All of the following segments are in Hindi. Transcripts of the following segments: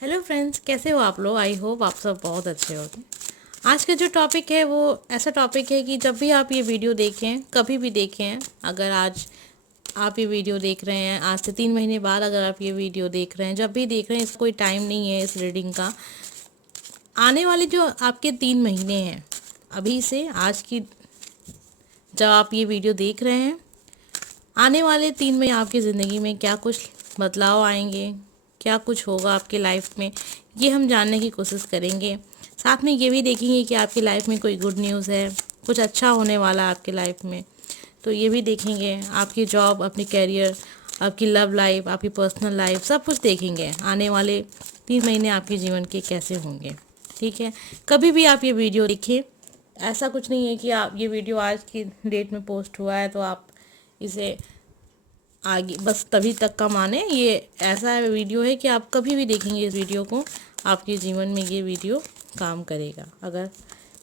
हेलो फ्रेंड्स, कैसे हो आप लोग। आई होप आप सब बहुत अच्छे होंगे। आज का जो टॉपिक है वो ऐसा टॉपिक है कि जब भी आप ये वीडियो देखें, कभी भी देखें, अगर आज आप ये वीडियो देख रहे हैं, आज से 3 महीने बाद अगर आप ये वीडियो देख रहे हैं, जब भी देख रहे हैं, इसका कोई टाइम नहीं है इस रीडिंग का। आने वाले जो आपके 3 महीने हैं, अभी से आज की जब आप ये वीडियो देख रहे हैं, आने वाले 3 महीने आपकी ज़िंदगी में क्या कुछ बदलाव आएंगे, क्या कुछ होगा आपकी लाइफ में, ये हम जानने की कोशिश करेंगे। साथ में ये भी देखेंगे कि आपकी लाइफ में कोई गुड न्यूज़ है, कुछ अच्छा होने वाला है आपकी लाइफ में, तो ये भी देखेंगे। आपकी जॉब, अपनी करियर, आपकी लव लाइफ, आपकी पर्सनल लाइफ, सब कुछ देखेंगे। आने वाले 3 महीने आपके जीवन के कैसे होंगे, ठीक है। कभी भी आप ये वीडियो देखें, ऐसा कुछ नहीं है कि आप ये वीडियो आज की डेट में पोस्ट हुआ है तो आप इसे आगे बस तभी तक का माने। ये ऐसा वीडियो है कि आप कभी भी देखेंगे इस वीडियो को, आपके जीवन में ये वीडियो काम करेगा। अगर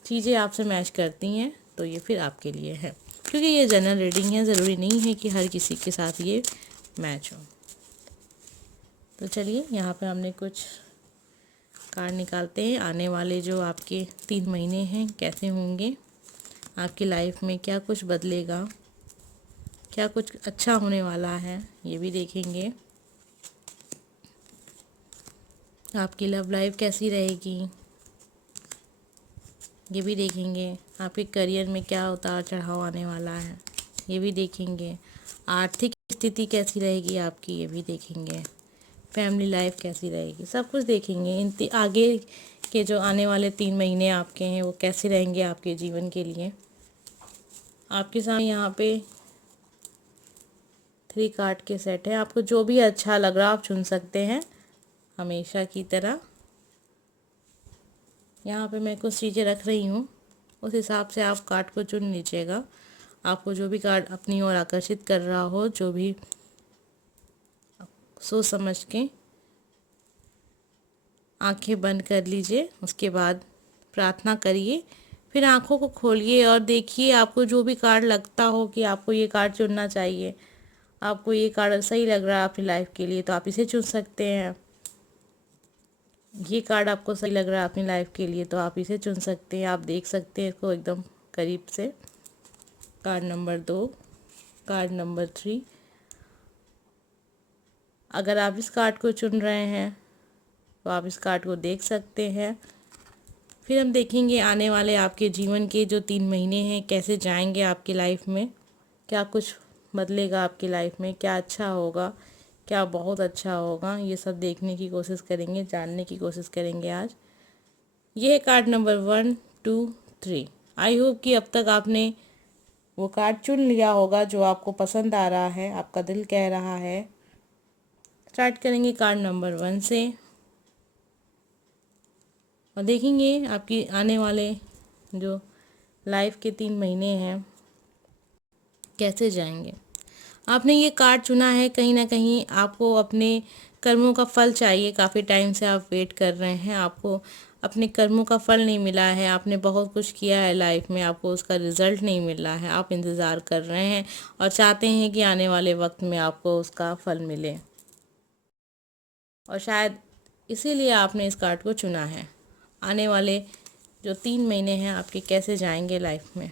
चीज़ें आपसे मैच करती हैं तो ये फिर आपके लिए है, क्योंकि ये जनरल रीडिंग है, ज़रूरी नहीं है कि हर किसी के साथ ये मैच हो। तो चलिए, यहाँ पे हमने कुछ कार्ड निकालते हैं। आने वाले जो आपके 3 महीने हैं कैसे होंगे, आपकी लाइफ में क्या कुछ बदलेगा, क्या कुछ अच्छा होने वाला है, ये भी देखेंगे। आपकी लव लाइफ कैसी रहेगी, ये भी देखेंगे। आपके करियर में क्या उतार चढ़ाव आने वाला है, ये भी देखेंगे। आर्थिक स्थिति कैसी रहेगी आपकी, ये भी देखेंगे। फैमिली लाइफ कैसी रहेगी, सब कुछ देखेंगे। आगे के जो आने वाले 3 महीने आपके हैं वो कैसे रहेंगे आपके जीवन के लिए। आपके सामने यहाँ पे 3 कार्ड के सेट है। आपको जो भी अच्छा लग रहा आप चुन सकते हैं, हमेशा की तरह। यहाँ पे मैं कुछ चीज़ें रख रही हूँ, उस हिसाब से आप कार्ड को चुन लीजिएगा। आपको जो भी कार्ड अपनी ओर आकर्षित कर रहा हो, जो भी सोच समझ के आंखें बंद कर लीजिए। उसके बाद प्रार्थना करिए, फिर आंखों को खोलिए और देखिए आपको जो भी कार्ड लगता हो कि आपको ये कार्ड चुनना चाहिए, आपको ये कार्ड सही लग रहा है अपनी लाइफ के लिए, तो आप इसे चुन सकते हैं। ये कार्ड आपको सही लग रहा है अपनी लाइफ के लिए तो आप इसे चुन सकते हैं। आप देख सकते हैं इसको एकदम करीब से। Card number 2, card number 3। अगर आप इस कार्ड को चुन रहे हैं तो आप इस कार्ड को देख सकते हैं। फिर हम देखेंगे आने वाले आपके जीवन के जो 3 महीने हैं कैसे जाएंगे आपकी लाइफ में, क्या कुछ बदलेगा आपकी लाइफ में, क्या अच्छा होगा, क्या बहुत अच्छा होगा, ये सब देखने की कोशिश करेंगे, जानने की कोशिश करेंगे आज। ये है कार्ड नंबर 1, 2, 3। आई होप कि अब तक आपने वो कार्ड चुन लिया होगा जो आपको पसंद आ रहा है, आपका दिल कह रहा है। स्टार्ट करेंगे कार्ड नंबर 1 से और देखेंगे आपकी आने वाले जो लाइफ के 3 महीने हैं कैसे जाएंगे। आपने ये कार्ड चुना है, कहीं ना कहीं आपको अपने कर्मों का फल चाहिए। काफ़ी टाइम से आप वेट कर रहे हैं, आपको अपने कर्मों का फल नहीं मिला है। आपने बहुत कुछ किया है लाइफ में, आपको उसका रिजल्ट नहीं मिला है। आप इंतज़ार कर रहे हैं और चाहते हैं कि आने वाले वक्त में आपको उसका फल मिले, और शायद इसीलिए आपने इस कार्ड को चुना है। आने वाले जो 3 महीने हैं आपके कैसे जाएंगे लाइफ में।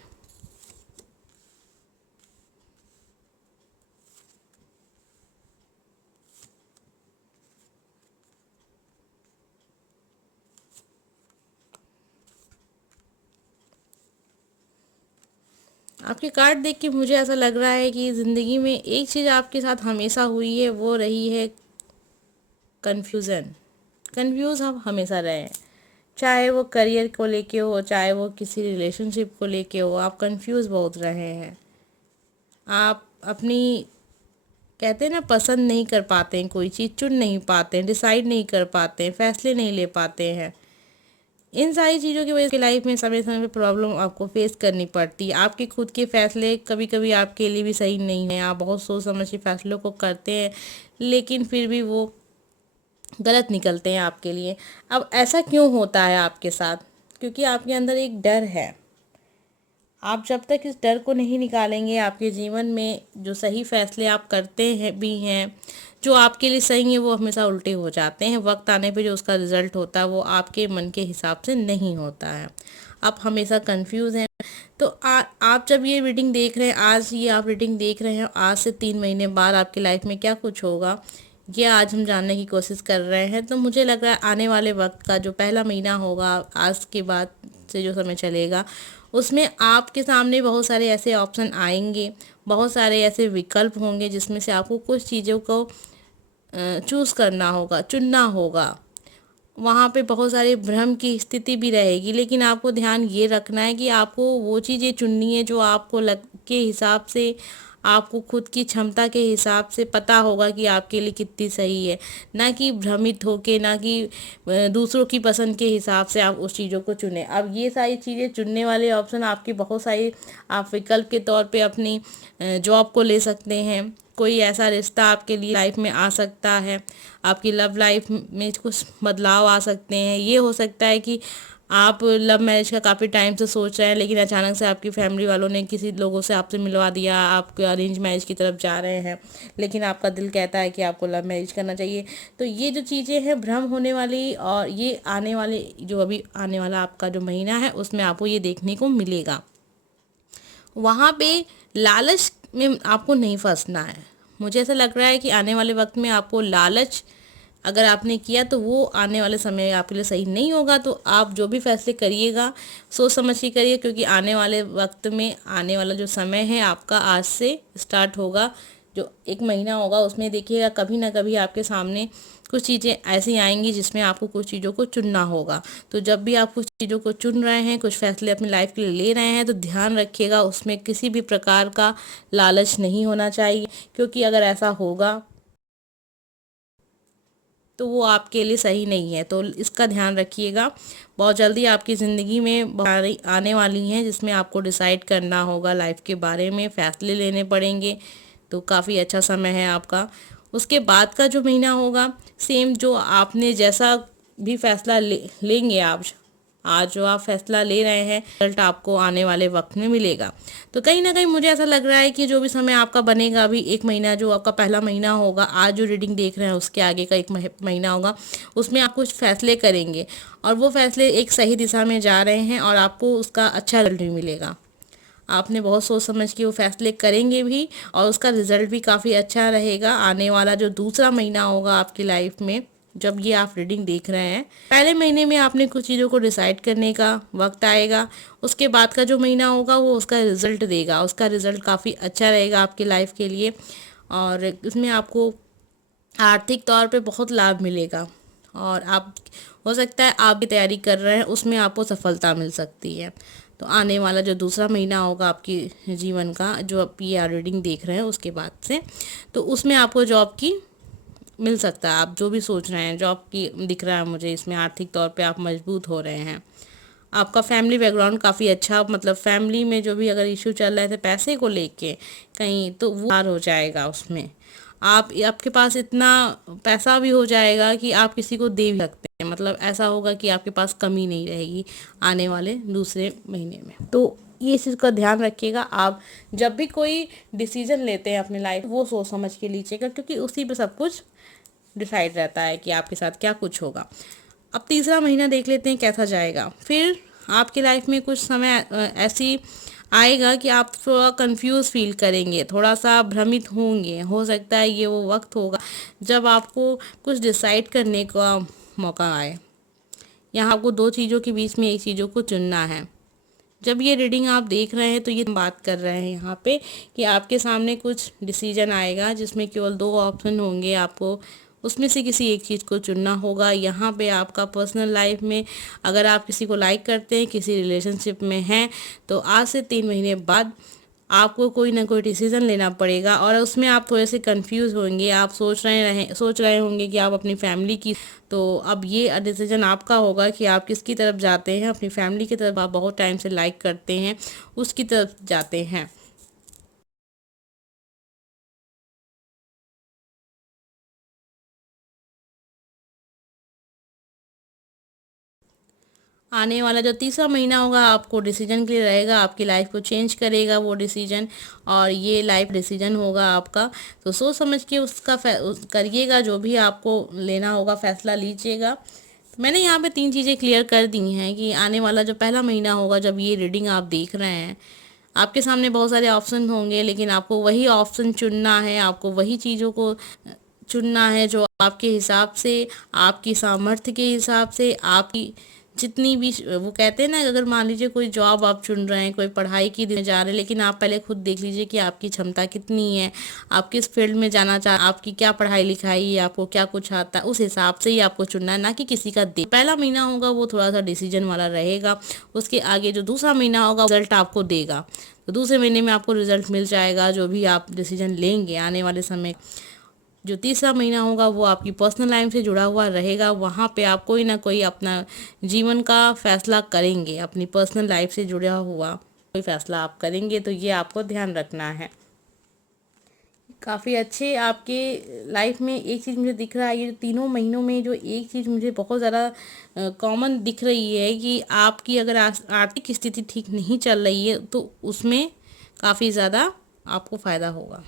आपके कार्ड देख के मुझे ऐसा लग रहा है कि ज़िंदगी में एक चीज़ आपके साथ हमेशा हुई है, वो रही है कन्फ्यूज़न। कन्फ्यूज़ आप हमेशा रहे हैं, चाहे वो करियर को लेके हो, चाहे वो किसी रिलेशनशिप को लेके हो, आप कंफ्यूज बहुत रहे हैं। आप अपनी, कहते हैं ना, पसंद नहीं कर पाते हैं, कोई चीज़ चुन नहीं पाते हैं, डिसाइड नहीं कर पाते हैं, फैसले नहीं ले पाते हैं। इन सारी चीज़ों की वजह से लाइफ में समय समय पे प्रॉब्लम आपको फेस करनी पड़ती है। आपके खुद के फैसले कभी कभी आपके लिए भी सही नहीं है, आप बहुत सोच समझ के फैसलों को करते हैं, लेकिन फिर भी वो गलत निकलते हैं आपके लिए। अब ऐसा क्यों होता है आपके साथ? क्योंकि आपके अंदर एक डर है। आप जब तक इस डर को नहीं निकालेंगे, आपके जीवन में जो सही फैसले आप करते हैं भी हैं, जो आपके लिए सही है, वो हमेशा उल्टे हो जाते हैं। वक्त आने पे जो उसका रिजल्ट होता है वो आपके मन के हिसाब से नहीं होता है। आप हमेशा कंफ्यूज हैं। तो आप जब ये रीडिंग देख रहे हैं, आज ये आप रीडिंग देख रहे हैं, आज से 3 महीने बाद आपकी लाइफ में क्या कुछ होगा, ये आज हम जानने की कोशिश कर रहे हैं। तो मुझे लग रहा है आने वाले वक्त का जो पहला महीना होगा, आज के बाद से जो समय चलेगा, उसमें आपके सामने बहुत सारे ऐसे ऑप्शन आएंगे, बहुत सारे ऐसे विकल्प होंगे जिसमें से आपको कुछ चीज़ों को चूज़ करना होगा, चुनना होगा। वहाँ पे बहुत सारे भ्रम की स्थिति भी रहेगी, लेकिन आपको ध्यान ये रखना है कि आपको वो चीज़ें चुननी है जो आपको लग के हिसाब से, आपको खुद की क्षमता के हिसाब से पता होगा कि आपके लिए कितनी सही है। ना कि भ्रमित होके, ना कि दूसरों की पसंद के हिसाब से आप उस चीज़ों को चुनें। अब ये सारी चीज़ें चुनने वाले ऑप्शन आपके बहुत सारे, आप विकल्प के तौर पे अपनी जॉब को ले सकते हैं। कोई ऐसा रिश्ता आपके लिए लाइफ में आ सकता है, आपकी लव लाइफ में कुछ बदलाव आ सकते हैं। ये हो सकता है कि आप लव मैरिज का काफ़ी टाइम से सोच रहे हैं, लेकिन अचानक से आपकी फैमिली वालों ने किसी लोगों से आपसे मिलवा दिया, आप अरेंज मैरिज की तरफ जा रहे हैं, लेकिन आपका दिल कहता है कि आपको लव मैरिज करना चाहिए। तो ये जो चीज़ें हैं भ्रम होने वाली, और ये आने वाले जो अभी आने वाला आपका जो महीना है उसमें आपको ये देखने को मिलेगा। वहाँ पे लालच में आपको नहीं फंसना है। मुझे ऐसा लग रहा है कि आने वाले वक्त में आपको लालच अगर आपने किया तो वो आने वाले समय आपके लिए सही नहीं होगा। तो आप जो भी फैसले करिएगा सोच समझ के करिए, क्योंकि आने वाले वक्त में, आने वाला जो समय है आपका आज से स्टार्ट होगा, जो एक महीना होगा, उसमें देखिएगा कभी ना कभी आपके सामने कुछ चीज़ें ऐसी आएंगी जिसमें आपको कुछ चीज़ों को चुनना होगा। तो जब भी आप कुछ चीज़ों को चुन रहे हैं, कुछ फैसले अपनी लाइफ के लिए ले रहे हैं, तो ध्यान रखिएगा उसमें किसी भी प्रकार का लालच नहीं होना चाहिए, क्योंकि अगर ऐसा होगा तो वो आपके लिए सही नहीं है। तो इसका ध्यान रखिएगा। बहुत जल्दी आपकी ज़िंदगी में आने वाली हैं जिसमें आपको डिसाइड करना होगा लाइफ के बारे में, फ़ैसले लेने पड़ेंगे। तो काफ़ी अच्छा समय है आपका। उसके बाद का जो महीना होगा, सेम जो आपने जैसा भी फैसला लेंगे आप, आज जो आप फैसला ले रहे हैं, रिजल्ट आपको आने वाले वक्त में मिलेगा। तो कहीं ना कहीं मुझे ऐसा लग रहा है कि जो भी समय आपका बनेगा, अभी एक महीना जो आपका पहला महीना होगा, आज जो रीडिंग देख रहे हैं उसके आगे का एक महीना होगा, उसमें आप कुछ फैसले करेंगे और वो फैसले एक सही दिशा में जा रहे हैं और आपको उसका अच्छा रिजल्ट भी मिलेगा। आपने बहुत सोच समझ के वो फैसले करेंगे भी और उसका रिजल्ट भी काफ़ी अच्छा रहेगा। आने वाला जो दूसरा महीना होगा आपकी लाइफ में, जब ये आप रीडिंग देख रहे हैं, पहले महीने में आपने कुछ चीज़ों को डिसाइड करने का वक्त आएगा। उसके बाद का जो महीना होगा वो उसका रिजल्ट देगा, उसका रिजल्ट काफ़ी अच्छा रहेगा आपकी लाइफ के लिए, और इसमें आपको आर्थिक तौर पे बहुत लाभ मिलेगा। और आप, हो सकता है आप भी तैयारी कर रहे हैं, उसमें आपको सफलता मिल सकती है। तो आने वाला जो दूसरा महीना होगा आपकी जीवन का, जो आप ये रीडिंग देख रहे हैं उसके बाद से, तो उसमें आपको जॉब की मिल सकता है। आप जो भी सोच रहे हैं जॉब की दिख रहा है मुझे इसमें, आर्थिक तौर पे आप मजबूत हो रहे हैं। आपका फैमिली बैकग्राउंड काफ़ी अच्छा, मतलब फैमिली में जो भी अगर इशू चल रहे थे पैसे को लेके कहीं, तो वो पार हो जाएगा। उसमें आप, आपके पास इतना पैसा भी हो जाएगा कि आप किसी को दे भी सकते हैं। मतलब ऐसा होगा कि आपके पास कमी नहीं रहेगी आने वाले दूसरे महीने में। तो ये चीज़ का ध्यान रखिएगा। आप जब भी कोई डिसीजन लेते हैं अपनी लाइफ, वो सोच समझ के लीजिएगा, क्योंकि उसी पे सब कुछ डिसाइड रहता है कि आपके साथ क्या कुछ होगा। अब तीसरा महीना देख लेते हैं कैसा जाएगा। फिर आपकी लाइफ में कुछ समय ऐसी आएगा कि आप थोड़ा कंफ्यूज फील करेंगे, थोड़ा सा भ्रमित होंगे। हो सकता है ये वो वक्त होगा जब आपको कुछ डिसाइड करने का मौका आए। यहाँ आपको दो चीज़ों के बीच में एक चीज़ों को चुनना है। जब ये रीडिंग आप देख रहे हैं तो ये बात कर रहे हैं यहाँ पे कि आपके सामने कुछ डिसीजन आएगा जिसमें केवल दो ऑप्शन होंगे, आपको उसमें से किसी एक चीज़ को चुनना होगा। यहाँ पे आपका पर्सनल लाइफ में अगर आप किसी को लाइक करते हैं, किसी रिलेशनशिप में हैं, तो आज से 3 महीने बाद आपको कोई ना कोई डिसीज़न लेना पड़ेगा और उसमें आप थोड़े से कंफ्यूज होंगे। आप सोच रहे होंगे कि आप अपनी फैमिली की, तो अब ये डिसीजन आपका होगा कि आप किसकी तरफ जाते हैं। अपनी फैमिली की तरफ आप बहुत टाइम से लाइक करते हैं, उसकी तरफ जाते हैं। आने वाला जो तीसरा महीना होगा आपको डिसीजन के लिए रहेगा, आपकी लाइफ को चेंज करेगा वो डिसीजन, और ये लाइफ डिसीजन होगा आपका। तो सोच समझ के उसका करिएगा, जो भी आपको लेना होगा फैसला लीजिएगा। मैंने यहाँ पे 3 चीज़ें क्लियर कर दी हैं कि आने वाला जो पहला महीना होगा, जब ये रीडिंग आप देख रहे हैं, आपके सामने बहुत सारे ऑप्शन होंगे, लेकिन आपको वही ऑप्शन चुनना है, आपको वही चीज़ों को चुनना है जो आपके हिसाब से, आपकी सामर्थ्य के हिसाब से, आपकी जितनी भी, वो कहते हैं ना, अगर मान लीजिए कोई जॉब आप चुन रहे हैं, कोई पढ़ाई की में जा रहे हैं, लेकिन आप पहले खुद देख लीजिए कि आपकी क्षमता कितनी है, आप किस फील्ड में जाना चाह, आपकी क्या पढ़ाई लिखाई है, आपको क्या कुछ आता है, उस हिसाब से ही आपको चुनना है, ना कि किसी का दे। पहला महीना होगा वो थोड़ा सा डिसीजन वाला रहेगा, उसके आगे जो दूसरा महीना होगा रिजल्ट आपको देगा। तो दूसरे महीने में आपको रिजल्ट मिल जाएगा जो भी आप डिसीजन लेंगे आने वाले समय। जो तीसरा महीना होगा वो आपकी पर्सनल लाइफ से जुड़ा हुआ रहेगा, वहाँ पे आप कोई ना कोई अपना जीवन का फैसला करेंगे, अपनी पर्सनल लाइफ से जुड़ा हुआ कोई फैसला आप करेंगे, तो ये आपको ध्यान रखना है। काफ़ी अच्छे आपके लाइफ में एक चीज़ मुझे दिख रहा है, ये तीनों महीनों में जो एक चीज़ मुझे बहुत ज़्यादा कॉमन दिख रही है कि आपकी अगर आर्थिक स्थिति ठीक नहीं चल रही है तो उसमें काफ़ी ज़्यादा आपको फ़ायदा होगा।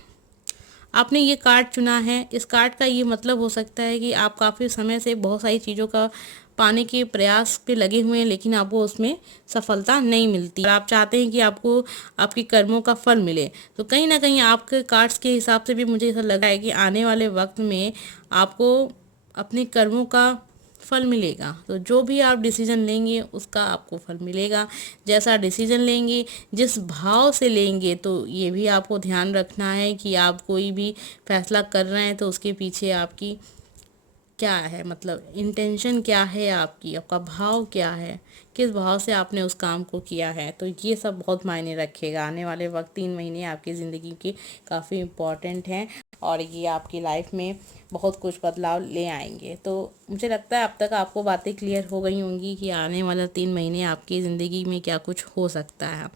आपने ये कार्ड चुना है, इस कार्ड का ये मतलब हो सकता है कि आप काफ़ी समय से बहुत सारी चीज़ों का पाने के प्रयास पे लगे हुए हैं, लेकिन आपको उसमें सफलता नहीं मिलती, और आप चाहते हैं कि आपको आपके कर्मों का फल मिले। तो कहीं ना कहीं आपके कार्ड्स के हिसाब से भी मुझे ऐसा लग रहा है कि आने वाले वक्त में आपको अपने कर्मों का फल मिलेगा। तो जो भी आप डिसीजन लेंगे उसका आपको फल मिलेगा। जैसा डिसीजन लेंगे, जिस भाव से लेंगे, तो ये भी आपको ध्यान रखना है कि आप कोई भी फैसला कर रहे हैं तो उसके पीछे आपकी क्या है, मतलब इंटेंशन क्या है, आपकी आपका भाव क्या है, किस भाव से आपने उस काम को किया है। तो ये सब बहुत मायने रखेगा। आने वाले वक्त 3 महीने आपकी ज़िंदगी के काफ़ी इम्पॉर्टेंट हैं, और ये आपकी लाइफ में बहुत कुछ बदलाव ले आएंगे। तो मुझे लगता है अब तक आपको बातें क्लियर हो गई होंगी कि आने वाला 3 महीने आपकी ज़िंदगी में क्या कुछ हो सकता है।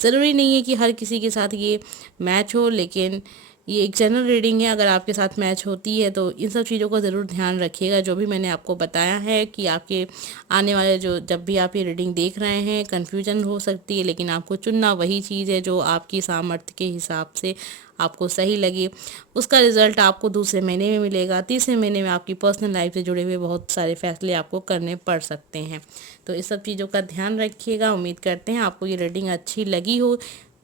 ज़रूरी नहीं है कि हर किसी के साथ ये मैच हो, लेकिन ये एक जनरल रीडिंग है। अगर आपके साथ मैच होती है तो इन सब चीज़ों का ज़रूर ध्यान रखिएगा, जो भी मैंने आपको बताया है कि आपके आने वाले जो, जब भी आप ये रीडिंग देख रहे हैं, कन्फ्यूजन हो सकती है, लेकिन आपको चुनना वही चीज़ है जो आपकी सामर्थ्य के हिसाब से आपको सही लगे। उसका रिज़ल्ट आपको दूसरे महीने में मिलेगा। तीसरे महीने में आपकी पर्सनल लाइफ से जुड़े हुए बहुत सारे फैसले आपको करने पड़ सकते हैं। तो इस सब चीज़ों का ध्यान रखिएगा। उम्मीद करते हैं आपको ये रीडिंग अच्छी लगी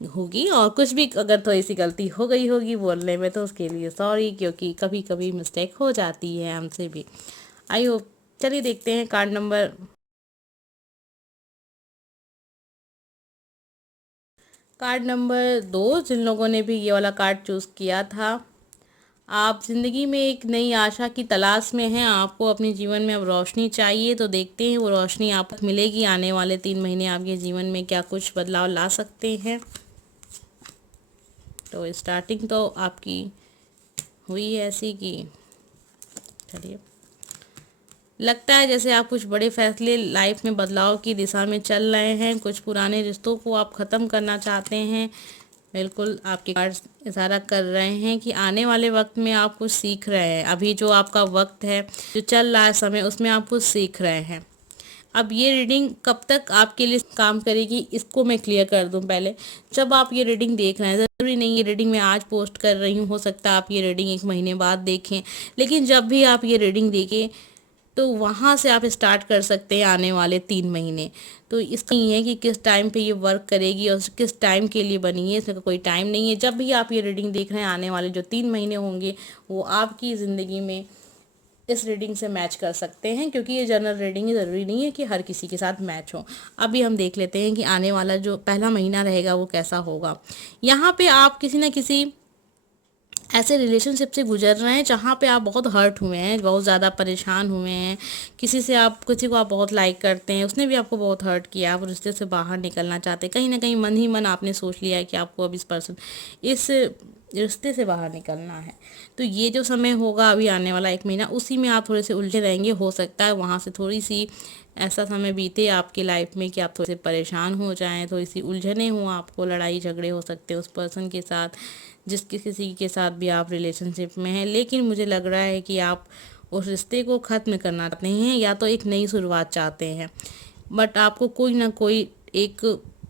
होगी, और कुछ भी अगर थोड़ी सी गलती हो गई होगी बोलने में तो उसके लिए सॉरी, क्योंकि कभी कभी मिस्टेक हो जाती है हमसे भी। I hope. चलिए देखते हैं कार्ड नंबर 2। जिन लोगों ने भी ये वाला कार्ड चूज़ किया था, आप ज़िंदगी में एक नई आशा की तलाश में हैं, आपको अपने जीवन में अब रोशनी चाहिए। तो देखते हैं वो रोशनी आपको मिलेगी। आने वाले 3 महीने आपके जीवन में क्या कुछ बदलाव ला सकते हैं। तो स्टार्टिंग तो आपकी हुई है ऐसी कि, चलिए, लगता है जैसे आप कुछ बड़े फैसले लाइफ में बदलाव की दिशा में चल रहे हैं। कुछ पुराने रिश्तों को आप ख़त्म करना चाहते हैं। बिल्कुल आपके कार्ड्स इशारा कर रहे हैं कि आने वाले वक्त में आप कुछ सीख रहे हैं। अभी जो आपका वक्त है, जो चल रहा है समय, उसमें आप कुछ सीख रहे हैं। अब ये रीडिंग कब तक आपके लिए काम करेगी, इसको मैं क्लियर कर दूं पहले। जब आप ये रीडिंग देख रहे हैं, ज़रूरी नहीं ये रीडिंग मैं आज पोस्ट कर रही हूँ, हो सकता है आप ये रीडिंग 1 महीने बाद देखें, लेकिन जब भी आप ये रीडिंग देखें तो वहाँ से आप स्टार्ट कर सकते हैं आने वाले 3 महीने। तो इसका ये है कि किस टाइम पे ये वर्क करेगी और किस टाइम के लिए बनी है, इसका कोई टाइम नहीं है। जब भी आप ये रीडिंग देख रहे हैं, आने वाले जो 3 महीने होंगे वो आपकी ज़िंदगी में इस रीडिंग से मैच कर सकते हैं, क्योंकि ये जनरल रीडिंग है, ज़रूरी नहीं है कि हर किसी के साथ मैच हो। अभी हम देख लेते हैं कि आने वाला जो पहला महीना रहेगा वो कैसा होगा। यहाँ पे आप किसी न किसी ऐसे रिलेशनशिप से गुजर रहे हैं जहाँ पे आप बहुत हर्ट हुए हैं, बहुत ज़्यादा परेशान हुए हैं। किसी को आप बहुत लाइक करते हैं, उसने भी आपको बहुत हर्ट किया, आप रिश्ते से बाहर निकलना चाहते हैं। कहीं ना कहीं मन ही मन आपने सोच लिया है कि आपको अब इस रिश्ते से बाहर निकलना है। तो ये जो समय होगा अभी आने वाला 1 महीना, उसी में आप थोड़े से उलझे रहेंगे। हो सकता है वहाँ से थोड़ी सी ऐसा समय बीते आपकी लाइफ में कि आप थोड़े से परेशान हो जाएं, थोड़ी सी उलझने हो, आपको लड़ाई झगड़े हो सकते हैं उस पर्सन के साथ, किसी के साथ भी आप रिलेशनशिप में हैं। लेकिन मुझे लग रहा है कि आप उस रिश्ते को ख़त्म करना चाहते हैं, या तो एक नई शुरुआत चाहते हैं। बट आपको कोई ना कोई एक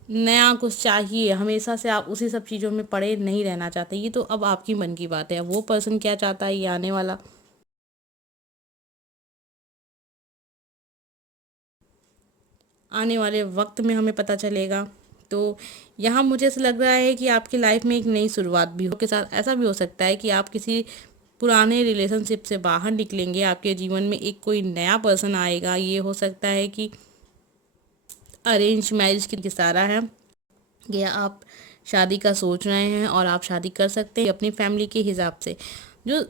नया कुछ चाहिए, हमेशा से आप उसी सब चीज़ों में पड़े नहीं रहना चाहते। ये तो अब आपकी मन की बात है, अब वो पर्सन क्या चाहता है ये आने वाले वक्त में हमें पता चलेगा। तो यहाँ मुझे ऐसा लग रहा है कि आपकी लाइफ में एक नई शुरुआत भी हो के साथ ऐसा भी हो सकता है कि आप किसी पुराने रिलेशनशिप से बाहर निकलेंगे, आपके जीवन में एक कोई नया पर्सन आएगा। ये हो सकता है कि अरेंज मैरिज की सारा है, या आप शादी का सोच रहे हैं और आप शादी कर सकते हैं अपनी फैमिली के हिसाब से। जो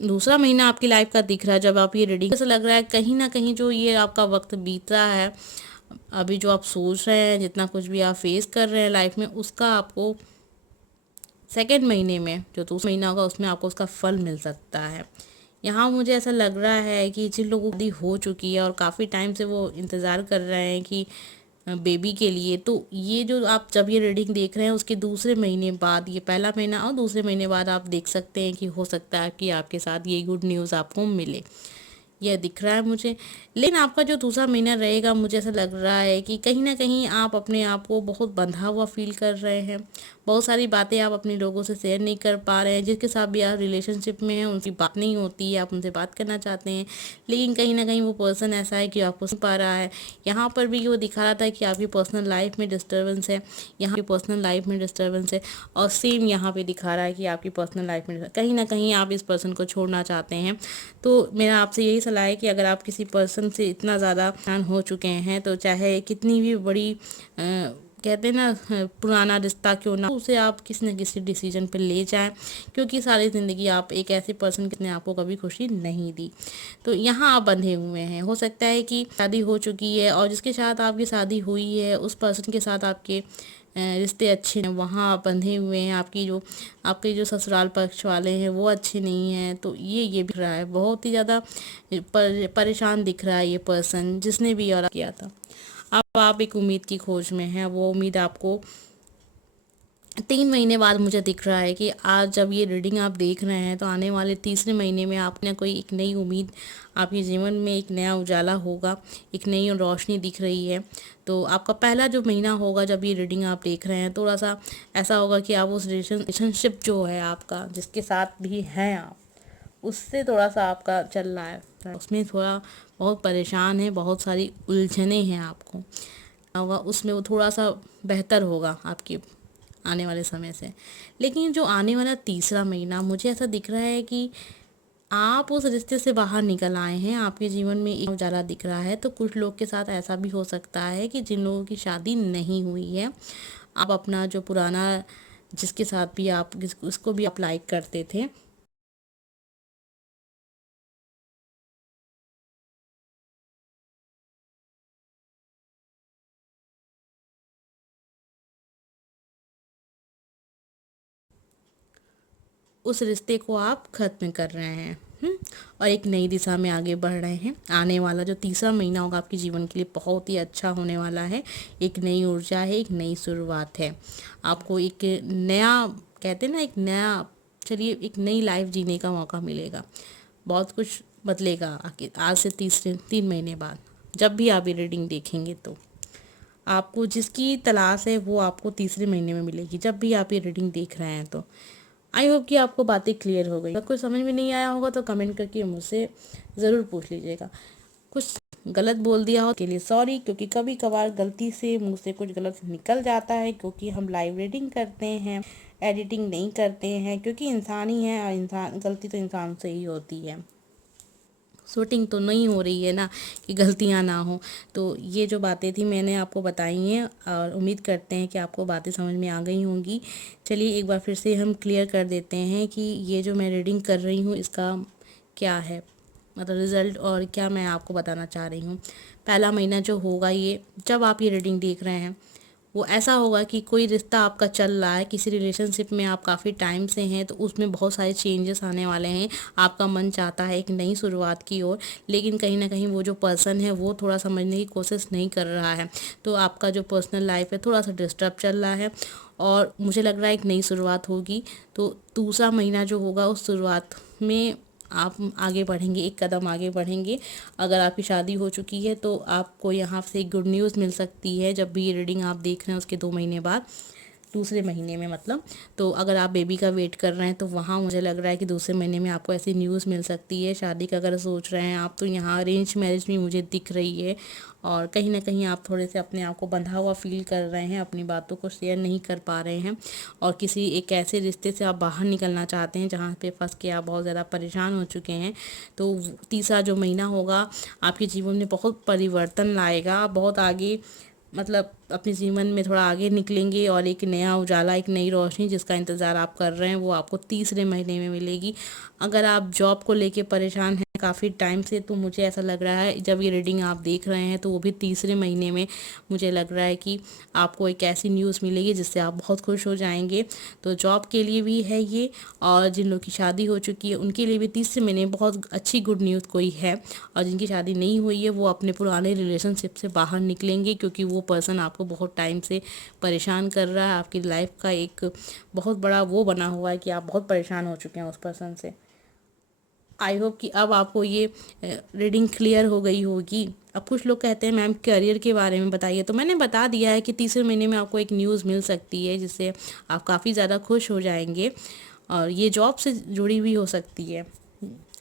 दूसरा महीना आपकी लाइफ का दिख रहा है, जब आप ये रीडिंग, ऐसा लग रहा है कहीं ना कहीं जो ये आपका वक्त बीत रहा है, अभी जो आप सोच रहे हैं, जितना कुछ भी आप फेस कर रहे हैं लाइफ में, उसका आपको सेकेंड महीने में, जो दूसरा महीना होगा, उसमें आपको उसका फल मिल सकता है। यहाँ मुझे ऐसा लग रहा है कि जिन लोगों की शादी हो चुकी है और काफ़ी टाइम से वो इंतज़ार कर रहे हैं कि बेबी के लिए, तो ये जो आप जब ये रीडिंग देख रहे हैं उसके दूसरे महीने बाद, ये पहला महीना और दूसरे महीने बाद आप देख सकते हैं कि हो सकता है कि आपके साथ ये गुड न्यूज़ आपको मिले, यह दिख रहा है मुझे। लेकिन आपका जो दूसरा महीना रहेगा, मुझे ऐसा लग रहा है कि कहीं ना कहीं आप अपने आप को बहुत बंधा हुआ फील कर रहे हैं। बहुत सारी बातें आप अपने लोगों से शेयर नहीं कर पा रहे हैं, जिसके साथ भी आप रिलेशनशिप में हैं उनकी बात नहीं होती है, आप उनसे बात करना चाहते हैं, लेकिन कहीं ना कहीं वो पर्सन ऐसा है कि आपको सुन पा रहा है। यहाँ पर भी वो दिखा रहा था कि आपकी पर्सनल लाइफ में डिस्टर्बेंस है, यहाँ की पर्सनल लाइफ में डिस्टर्बेंस है, और सेम यहाँ पे दिखा रहा है कि आपकी पर्सनल लाइफ में कहीं ना कहीं आप इस पर्सन को छोड़ना चाहते हैं। तो मेरा आपसे यही सलाह है कि अगर आप किसी पर्सन से इतना ज़्यादा परेशान हो चुके हैं, तो चाहे कितनी भी बड़ी कहते हैं ना पुराना रिश्ता क्यों ना, उसे आप किसी न किसी डिसीजन पे ले जाएं, क्योंकि सारी ज़िंदगी आप एक ऐसे पर्सन ने आपको कभी खुशी नहीं दी। तो यहाँ आप बंधे हुए हैं। हो सकता है कि शादी हो चुकी है और जिसके साथ आपकी शादी हुई है उस पर्सन के साथ आपके रिश्ते अच्छे हैं, वहाँ आप बंधे हुए हैं। आपके जो ससुराल पक्ष वाले हैं वो अच्छे नहीं हैं। तो ये भी रहा है, बहुत ही ज़्यादा परेशान दिख रहा है ये पर्सन जिसने भी और किया था। अब आप एक उम्मीद की खोज में हैं, वो उम्मीद आपको 3 महीने बाद मुझे दिख रहा है कि आज जब ये रीडिंग आप देख रहे हैं, तो आने वाले तीसरे महीने में आपने कोई एक नई उम्मीद, आपके जीवन में एक नया उजाला होगा, एक नई रोशनी दिख रही है। तो आपका पहला जो महीना होगा जब ये रीडिंग आप देख रहे हैं, थोड़ा सा ऐसा होगा कि आप उस रिलेशनशिप जो है आपका, जिसके साथ भी हैं आप, उससे थोड़ा सा आपका चल रहा है, उसमें थोड़ा बहुत परेशान है, बहुत सारी उलझने हैं आपको होगा, उसमें वो थोड़ा सा बेहतर होगा आपकी आने वाले समय से। लेकिन जो आने वाला तीसरा महीना, मुझे ऐसा दिख रहा है कि आप उस रिश्ते से बाहर निकल आए हैं, आपके जीवन में एक उजाला दिख रहा है। तो कुछ लोग के साथ ऐसा भी हो सकता है कि जिन लोगों की शादी नहीं हुई है, आप अपना जो पुराना, जिसके साथ भी आप उसको भी आप लाइक करते थे, उस रिश्ते को आप ख़त्म कर रहे हैं। और एक नई दिशा में आगे बढ़ रहे हैं। आने वाला जो तीसरा महीना होगा आपके जीवन के लिए बहुत ही अच्छा होने वाला है। एक नई ऊर्जा है, एक नई शुरुआत है। आपको एक नया, कहते हैं ना, एक नया, चलिए एक नई लाइफ जीने का मौका मिलेगा। बहुत कुछ बदलेगा आज से 3 महीने बाद। जब भी आप ये रीडिंग देखेंगे, तो आपको जिसकी तलाश है वो आपको तीसरे महीने में मिलेगी, जब भी आप ये रीडिंग देख रहे हैं। तो आई होप कि आपको बातें क्लियर हो गई। अगर कुछ समझ में नहीं आया होगा तो कमेंट करके मुझसे ज़रूर पूछ लीजिएगा। कुछ गलत बोल दिया हो के लिए सॉरी, क्योंकि कभी कभार गलती से मुंह से कुछ गलत निकल जाता है, क्योंकि हम लाइव रीडिंग करते हैं, एडिटिंग नहीं करते हैं, क्योंकि इंसान ही है और इंसान, गलती तो इंसान से ही होती है। शूटिंग तो नहीं हो रही है ना कि गलतियां ना हो। तो ये जो बातें थी मैंने आपको बताई हैं, और उम्मीद करते हैं कि आपको बातें समझ में आ गई होंगी। चलिए एक बार फिर से हम क्लियर कर देते हैं कि ये जो मैं रीडिंग कर रही हूँ इसका क्या है, मतलब रिज़ल्ट, और क्या मैं आपको बताना चाह रही हूँ। पहला महीना जो होगा, ये जब आप ये रीडिंग देख रहे हैं, वो ऐसा होगा कि कोई रिश्ता आपका चल रहा है, किसी रिलेशनशिप में आप काफ़ी टाइम से हैं, तो उसमें बहुत सारे चेंजेस आने वाले हैं। आपका मन चाहता है एक नई शुरुआत की ओर, लेकिन कहीं ना कहीं वो जो पर्सन है वो थोड़ा समझने की कोशिश नहीं कर रहा है। तो आपका जो पर्सनल लाइफ है थोड़ा सा डिस्टर्ब चल रहा है, और मुझे लग रहा है एक नई शुरुआत होगी। तो दूसरा महीना जो होगा, उस शुरुआत में आप आगे बढ़ेंगे, एक कदम आगे बढ़ेंगे। अगर आपकी शादी हो चुकी है तो आपको यहाँ से एक गुड न्यूज़ मिल सकती है जब भी ये रीडिंग आप देख रहे हैं उसके 2 महीने बाद, दूसरे महीने में मतलब। तो अगर आप बेबी का वेट कर रहे हैं तो वहाँ मुझे लग रहा है कि दूसरे महीने में आपको ऐसी न्यूज़ मिल सकती है। शादी का अगर सोच रहे हैं आप तो यहाँ अरेंज मैरिज भी मुझे दिख रही है, और कहीं ना कहीं आप थोड़े से अपने आप को बंधा हुआ फील कर रहे हैं, अपनी बातों को शेयर नहीं कर पा रहे हैं, और किसी एक ऐसे रिश्ते से आप बाहर निकलना चाहते हैं जहाँ पे फंस के आप बहुत ज़्यादा परेशान हो चुके हैं। तो तीसरा जो महीना होगा आपके जीवन में बहुत परिवर्तन लाएगा, बहुत आगे मतलब अपने जीवन में थोड़ा आगे निकलेंगे, और एक नया उजाला, एक नई रोशनी जिसका इंतज़ार आप कर रहे हैं वो आपको तीसरे महीने में मिलेगी। अगर आप जॉब को लेके परेशान हैं काफ़ी टाइम से, तो मुझे ऐसा लग रहा है जब ये रीडिंग आप देख रहे हैं तो वो भी तीसरे महीने में मुझे लग रहा है कि आपको एक ऐसी न्यूज़ मिलेगी जिससे आप बहुत खुश हो जाएंगे। तो जॉब के लिए भी है ये, और जिन लोगों की शादी हो चुकी है उनके लिए भी तीसरे महीने में बहुत अच्छी गुड न्यूज़ कोई है। और जिनकी शादी नहीं हुई है वो अपने पुराने रिलेशनशिप से बाहर निकलेंगे, क्योंकि वो पर्सन आपको बहुत टाइम से परेशान कर रहा है। आपकी लाइफ का एक बहुत बड़ा वो बना हुआ है कि आप बहुत परेशान हो चुके हैं उस पर्सन से। आई होप कि अब आपको ये रीडिंग क्लियर हो गई होगी। अब कुछ लोग कहते हैं मैम करियर के बारे में बताइए, तो मैंने बता दिया है कि तीसरे महीने में आपको एक न्यूज़ मिल सकती है जिससे आप काफ़ी ज़्यादा खुश हो जाएंगे, और ये जॉब से जुड़ी हुई हो सकती है,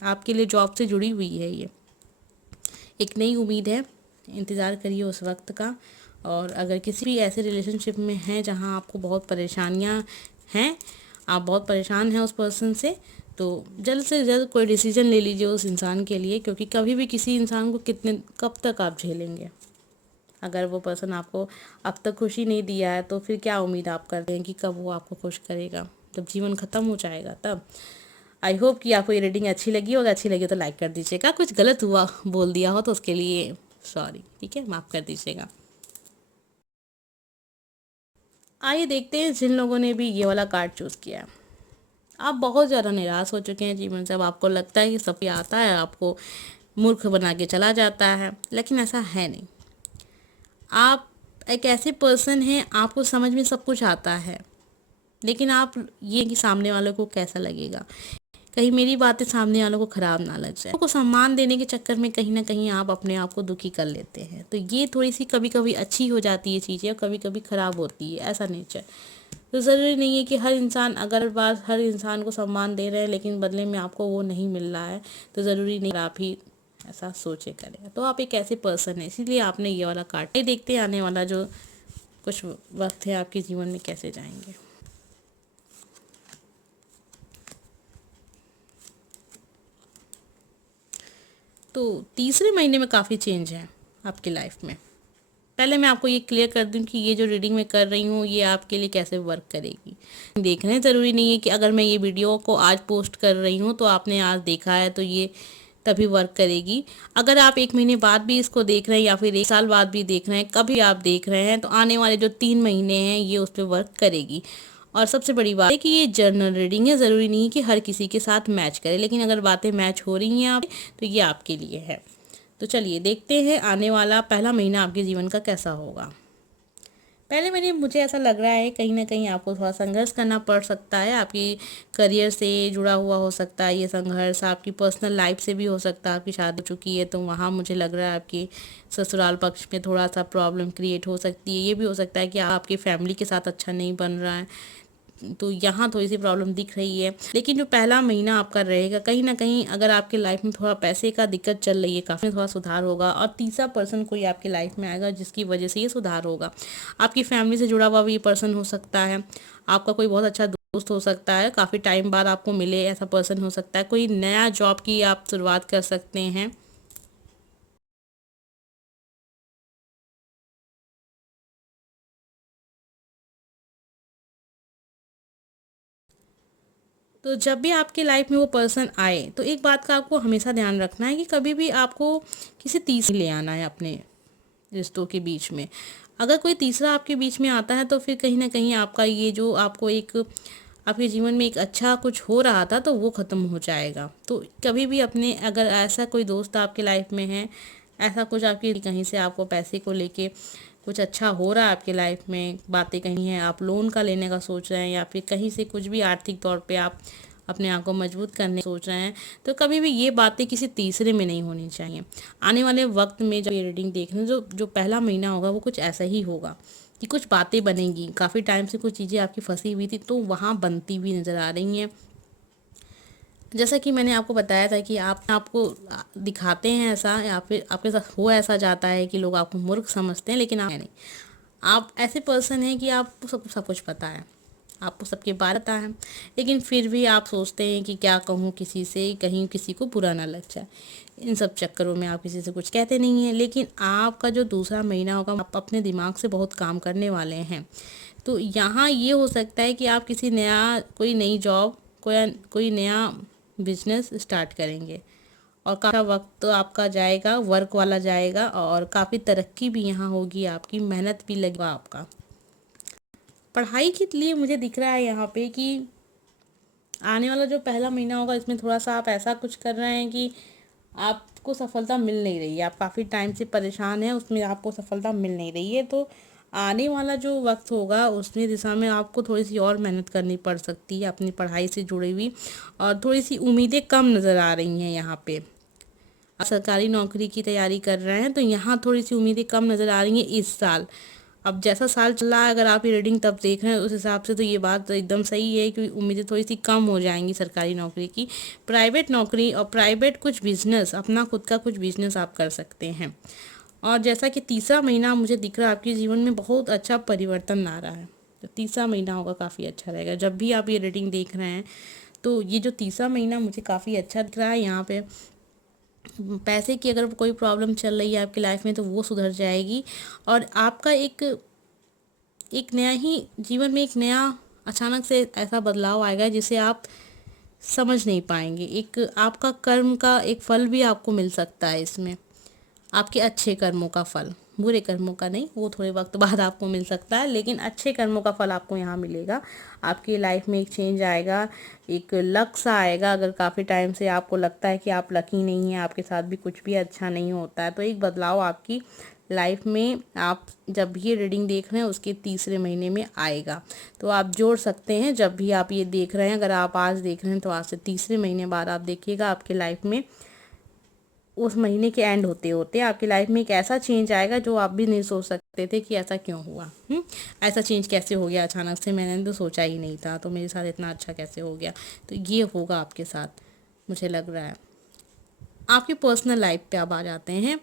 आपके लिए जॉब से जुड़ी हुई है। ये एक नई उम्मीद है, इंतज़ार करिए उस वक्त का। और अगर किसी भी ऐसे रिलेशनशिप में हैं जहां आपको बहुत परेशानियां हैं, आप बहुत परेशान हैं उस पर्सन से, तो जल्द से जल्द कोई डिसीजन ले लीजिए उस इंसान के लिए, क्योंकि कभी भी किसी इंसान को कितने कब तक आप झेलेंगे। अगर वो पर्सन आपको अब तक खुशी नहीं दिया है तो फिर क्या उम्मीद आप करते हैं कि कब वो आपको खुश करेगा, जब जीवन ख़त्म हो जाएगा तब। आई होप कि आपको ये रीडिंग अच्छी लगी होगा, अच्छी लगी तो लाइक कर दीजिएगा, कुछ गलत हुआ बोल दिया हो तो उसके लिए सॉरी, ठीक है, माफ़ कर दीजिएगा। आइए देखते हैं जिन लोगों ने भी ये वाला कार्ड चूज़ किया है। आप बहुत ज़्यादा निराश हो चुके हैं जीवन से, अब आपको लगता है कि सब ये आता है आपको मूर्ख बना के चला जाता है, लेकिन ऐसा है नहीं। आप एक ऐसे पर्सन हैं, आपको समझ में सब कुछ आता है, लेकिन आप ये कि सामने वालों को कैसा लगेगा, कहीं मेरी बातें सामने वालों को ख़राब ना लग जाए। को सम्मान देने के चक्कर में कहीं ना कहीं आप अपने आप को दुखी कर लेते हैं। तो ये थोड़ी सी कभी कभी अच्छी हो जाती है चीज़ें, और कभी कभी ख़राब होती है, ऐसा नेचर। तो ज़रूरी नहीं है कि हर इंसान, अगर बार हर इंसान को सम्मान दे रहे हैं लेकिन बदले में आपको वो नहीं मिल रहा है, तो ज़रूरी नहीं आप ही ऐसा सोचे करें। तो आप एक ऐसे पर्सन है, इसीलिए आपने ये वाला कार्ड। ये देखते हैं आने वाला जो कुछ वक्त है आपके जीवन में कैसे जाएंगे। तो तीसरे महीने में काफ़ी चेंज है आपकी लाइफ में। पहले मैं आपको ये क्लियर कर दूं कि ये जो रीडिंग मैं कर रही हूँ ये आपके लिए कैसे वर्क करेगी। देखना है, ज़रूरी नहीं है कि अगर मैं ये वीडियो को आज पोस्ट कर रही हूँ तो आपने आज देखा है तो ये तभी वर्क करेगी। अगर आप 1 महीने बाद भी इसको देख रहे हैं या फिर 1 साल बाद भी देख रहे हैं, कभी आप देख रहे हैं, तो आने वाले जो 3 महीने हैं ये उस पर वर्क करेगी। और सबसे बड़ी बात है कि ये जर्नल रीडिंग है, ज़रूरी नहीं कि हर किसी के साथ मैच करे, लेकिन अगर बातें मैच हो रही हैं आप तो ये आपके लिए है। तो चलिए देखते हैं आने वाला पहला महीना आपके जीवन का कैसा होगा। पहले महीने मुझे ऐसा लग रहा है कहीं ना कहीं आपको थोड़ा संघर्ष करना पड़ सकता है, आपकी करियर से जुड़ा हुआ हो सकता है ये संघर्ष, आपकी पर्सनल लाइफ से भी हो सकता है। आपकी शादी हो चुकी है तो वहाँ मुझे लग रहा है आपकी ससुराल पक्ष में थोड़ा सा प्रॉब्लम क्रिएट हो सकती है। ये भी हो सकता है कि आपकी फैमिली के साथ अच्छा नहीं बन रहा है, तो यहाँ थोड़ी सी प्रॉब्लम दिख रही है। लेकिन जो पहला महीना आपका रहेगा, कहीं ना कहीं अगर आपके लाइफ में थोड़ा पैसे का दिक्कत चल रही है, काफ़ी थोड़ा सुधार होगा। और तीसरा पर्सन कोई आपके लाइफ में आएगा जिसकी वजह से ये सुधार होगा। आपकी फैमिली से जुड़ा हुआ भी पर्सन हो सकता है, आपका कोई बहुत अच्छा दोस्त हो सकता है, काफ़ी टाइम बाद आपको मिले ऐसा पर्सन हो सकता है, कोई नया जॉब की आप शुरुआत कर सकते हैं। तो जब भी आपके लाइफ में वो पर्सन आए तो एक बात का आपको हमेशा ध्यान रखना है कि कभी भी आपको किसी तीसरे ले आना है अपने रिश्तों के बीच में। अगर कोई तीसरा आपके बीच में आता है तो फिर कहीं ना कहीं आपका ये जो आपको एक आपके जीवन में एक अच्छा कुछ हो रहा था तो वो ख़त्म हो जाएगा। तो कभी भी अपने, अगर ऐसा कोई दोस्त आपके लाइफ में है, ऐसा कुछ आपकी कहीं से आपको पैसे को लेके कुछ अच्छा हो रहा है आपके लाइफ में, बातें कहीं हैं, आप लोन का लेने का सोच रहे हैं या फिर कहीं से कुछ भी आर्थिक तौर पे आप अपने आप को मजबूत करने सोच रहे हैं, तो कभी भी ये बातें किसी तीसरे में नहीं होनी चाहिए। आने वाले वक्त में जब ये रीडिंग देखना, जो जो पहला महीना होगा वो कुछ ऐसा ही होगा कि कुछ बातें बनेंगी। काफ़ी टाइम से कुछ चीज़ें आपकी फंसी हुई थी तो वहाँ बनती हुई नज़र आ रही हैं। जैसा कि मैंने आपको बताया था कि आप आपको दिखाते हैं ऐसा, या फिर आपके साथ हो ऐसा जाता है कि लोग आपको मूर्ख समझते हैं, लेकिन आप नहीं। आप ऐसे पर्सन हैं कि आपको सब कुछ पता है, आपको सबके बारे पता है, लेकिन फिर भी आप सोचते हैं कि क्या कहूँ किसी से, कहीं किसी को बुरा ना लग जाए। इन सब चक्करों में आप किसी से कुछ कहते नहीं हैं। लेकिन आपका जो दूसरा महीना होगा, आप अपने दिमाग से बहुत काम करने वाले हैं। तो यहाँ ये हो सकता है कि आप किसी नया, कोई नई जॉब, कोई नया बिजनेस स्टार्ट करेंगे, और काफ़ी वक्त तो आपका जाएगा, वर्क वाला जाएगा, और काफ़ी तरक्की भी यहाँ होगी, आपकी मेहनत भी लगेगा आपका। पढ़ाई के लिए मुझे दिख रहा है यहाँ पे कि आने वाला जो पहला महीना होगा, इसमें थोड़ा सा आप ऐसा कुछ कर रहे हैं कि आपको सफलता मिल नहीं रही है। आप काफ़ी टाइम से परेशान हैं, उसमें आपको सफलता मिल नहीं रही है। तो आने वाला जो वक्त होगा उसमें दिशा में आपको थोड़ी सी और मेहनत करनी पड़ सकती है अपनी पढ़ाई से जुड़ी हुई, और थोड़ी सी उम्मीदें कम नज़र आ रही हैं यहाँ पे। आप सरकारी नौकरी की तैयारी कर रहे हैं तो यहाँ थोड़ी सी उम्मीदें कम नज़र आ रही हैं इस साल। अब जैसा साल चल रहा है, अगर आप ये रीडिंग तब देख रहे हैं उस हिसाब से तो ये बात एकदम सही है कि उम्मीदें थोड़ी सी कम हो जाएंगी सरकारी नौकरी की। प्राइवेट नौकरी और प्राइवेट कुछ बिजनेस, अपना खुद का कुछ बिजनेस आप कर सकते हैं। और जैसा कि तीसरा महीना मुझे दिख रहा है आपके जीवन में बहुत अच्छा परिवर्तन आ रहा है, तो तीसरा महीना होगा काफ़ी अच्छा रहेगा। जब भी आप ये रीडिंग देख रहे हैं तो ये जो तीसरा महीना मुझे काफ़ी अच्छा दिख रहा है। यहाँ पे पैसे की अगर कोई प्रॉब्लम चल रही है आपकी लाइफ में तो वो सुधर जाएगी, और आपका एक नया ही जीवन में एक नया अचानक से ऐसा बदलाव आएगा जिसे आप समझ नहीं पाएंगे। एक आपका कर्म का एक फल भी आपको मिल सकता है इसमें, आपके अच्छे कर्मों का फल, बुरे कर्मों का नहीं, वो थोड़े वक्त बाद आपको मिल सकता है, लेकिन अच्छे कर्मों का फल आपको यहाँ मिलेगा। आपकी लाइफ में एक चेंज आएगा, एक लक सा आएगा। अगर काफ़ी टाइम से आपको लगता है कि आप लकी नहीं हैं, आपके साथ भी कुछ भी अच्छा नहीं होता है, तो एक बदलाव आपकी लाइफ में आप जब भी ये रीडिंग देख रहे हैं उसके तीसरे महीने में आएगा। तो आप जोड़ सकते हैं, जब भी आप ये देख रहे हैं, अगर आप आज देख रहे हैं तो आज से तीसरे महीने बाद आप देखिएगा आपके लाइफ में उस महीने के एंड होते होते आपकी लाइफ में एक ऐसा चेंज आएगा जो आप भी नहीं सोच सकते थे कि ऐसा क्यों हुआ। ऐसा चेंज कैसे हो गया अचानक से, मैंने तो सोचा ही नहीं था, तो मेरे साथ इतना अच्छा कैसे हो गया। तो ये होगा आपके साथ, मुझे लग रहा है। आपकी पर्सनल लाइफ पे आप आ जाते हैं।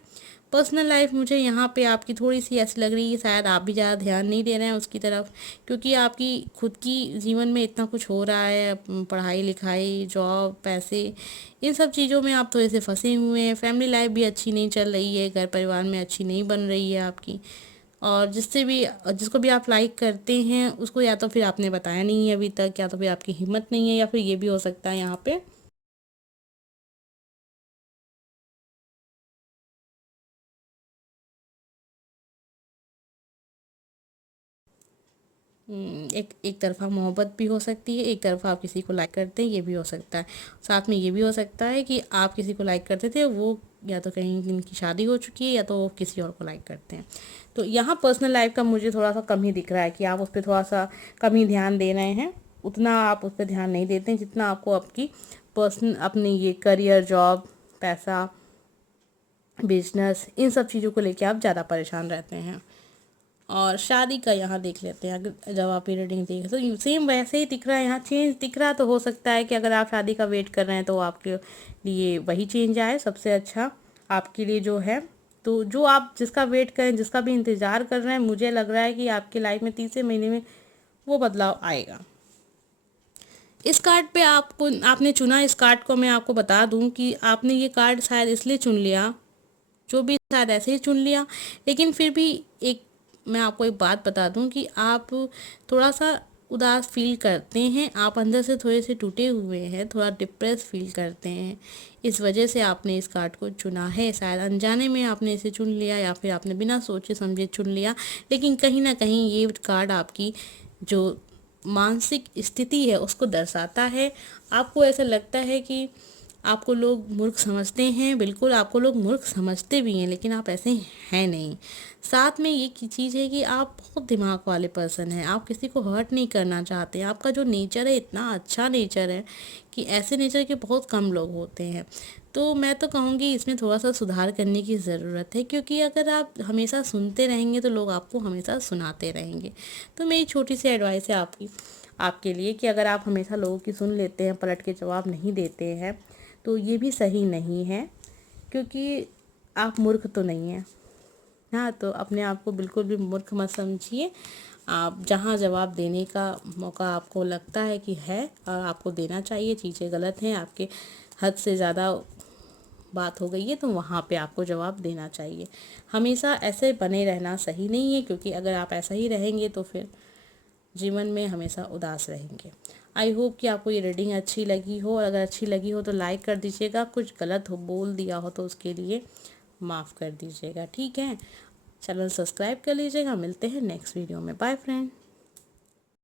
पर्सनल लाइफ मुझे यहाँ पे आपकी थोड़ी सी ऐसी लग रही है, शायद आप भी ज़्यादा ध्यान नहीं दे रहे हैं उसकी तरफ, क्योंकि आपकी खुद की जीवन में इतना कुछ हो रहा है, पढ़ाई लिखाई, जॉब, पैसे, इन सब चीज़ों में आप थोड़े से फंसे हुए हैं। फैमिली लाइफ भी अच्छी नहीं चल रही है, घर परिवार में अच्छी नहीं बन रही है आपकी, और जिसको भी आप लाइक करते हैं उसको या तो फिर आपने बताया नहीं है अभी तक, या तो फिर आपकी हिम्मत नहीं है, या फिर ये भी हो सकता है यहाँ पे एक एक तरफ़ा मोहब्बत भी हो सकती है, एक तरफ़ा आप किसी को लाइक करते हैं, ये भी हो सकता है। साथ में ये भी हो सकता है कि आप किसी को लाइक करते थे, वो या तो कहीं इनकी शादी हो चुकी है या तो वो किसी और को लाइक करते हैं। तो यहाँ पर्सनल लाइफ का मुझे थोड़ा सा कम ही दिख रहा है कि आप उस पर थोड़ा सा कम ही ध्यान दे रहे हैं। उतना आप उस पर ध्यान नहीं देते हैं जितना आपको आपकी पर्सनल, अपने ये करियर, जॉब, पैसा, बिजनेस, इन सब चीज़ों को लेके आप ज़्यादा परेशान रहते हैं। और शादी का यहाँ देख लेते हैं, अगर जब आप ये रीडिंग देखें तो सेम वैसे ही दिख रहा है। यहाँ चेंज दिख रहा, तो हो सकता है कि अगर आप शादी का वेट कर रहे हैं तो आपके लिए वही चेंज आए सबसे अच्छा आपके लिए जो है। तो जो आप जिसका वेट करें, जिसका भी इंतज़ार कर रहे हैं, मुझे लग रहा है कि आपकी लाइफ में तीसरे महीने में वो बदलाव आएगा। इस कार्ड पे आपने चुना, इस कार्ड को मैं आपको बता दूं कि आपने ये कार्ड शायद इसलिए चुन लिया, जो भी शायद ऐसे ही चुन लिया, लेकिन फिर भी एक मैं आपको एक बात बता दूं कि आप थोड़ा सा उदास फील करते हैं, आप अंदर से थोड़े से टूटे हुए हैं, थोड़ा डिप्रेस फील करते हैं। इस वजह से आपने इस कार्ड को चुना है। शायद अनजाने में आपने इसे चुन लिया, या फिर आपने बिना सोचे समझे चुन लिया, लेकिन कहीं ना कहीं ये कार्ड आपकी जो मानसिक स्थिति है उसको दर्शाता है। आपको ऐसा लगता है कि आपको लोग मूर्ख समझते हैं, बिल्कुल आपको लोग मूर्ख समझते भी हैं, लेकिन आप ऐसे हैं नहीं। साथ में ये की चीज़ है कि आप बहुत दिमाग वाले पर्सन हैं, आप किसी को हर्ट नहीं करना चाहते। आपका जो नेचर है इतना अच्छा नेचर है कि ऐसे नेचर के बहुत कम लोग होते हैं। तो मैं तो कहूँगी इसमें थोड़ा-सा सुधार करने की ज़रूरत है, क्योंकि अगर आप हमेशा सुनते रहेंगे तो लोग आपको हमेशा सुनाते रहेंगे। तो मेरी छोटी-सी एडवाइस है आपके लिए कि अगर आप हमेशा लोगों की सुन लेते हैं, पलट के जवाब नहीं देते हैं, तो ये भी सही नहीं है, क्योंकि आप मूर्ख तो नहीं हैं। हाँ, तो अपने आप को बिल्कुल भी मूर्ख मत समझिए। आप जहाँ जवाब देने का मौका आपको लगता है कि है और आपको देना चाहिए, चीज़ें गलत हैं, आपके हद से ज़्यादा बात हो गई है, तो वहाँ पे आपको जवाब देना चाहिए। हमेशा ऐसे बने रहना सही नहीं है, क्योंकि अगर आप ऐसा ही रहेंगे तो फिर जीवन में हमेशा उदास रहेंगे। आई होप कि आपको ये रीडिंग अच्छी लगी हो, और अगर अच्छी लगी हो तो लाइक कर दीजिएगा। कुछ गलत हो बोल दिया हो तो उसके लिए माफ़ कर दीजिएगा, ठीक है। चैनल सब्सक्राइब कर लीजिएगा। मिलते हैं नेक्स्ट वीडियो में। Bye friend.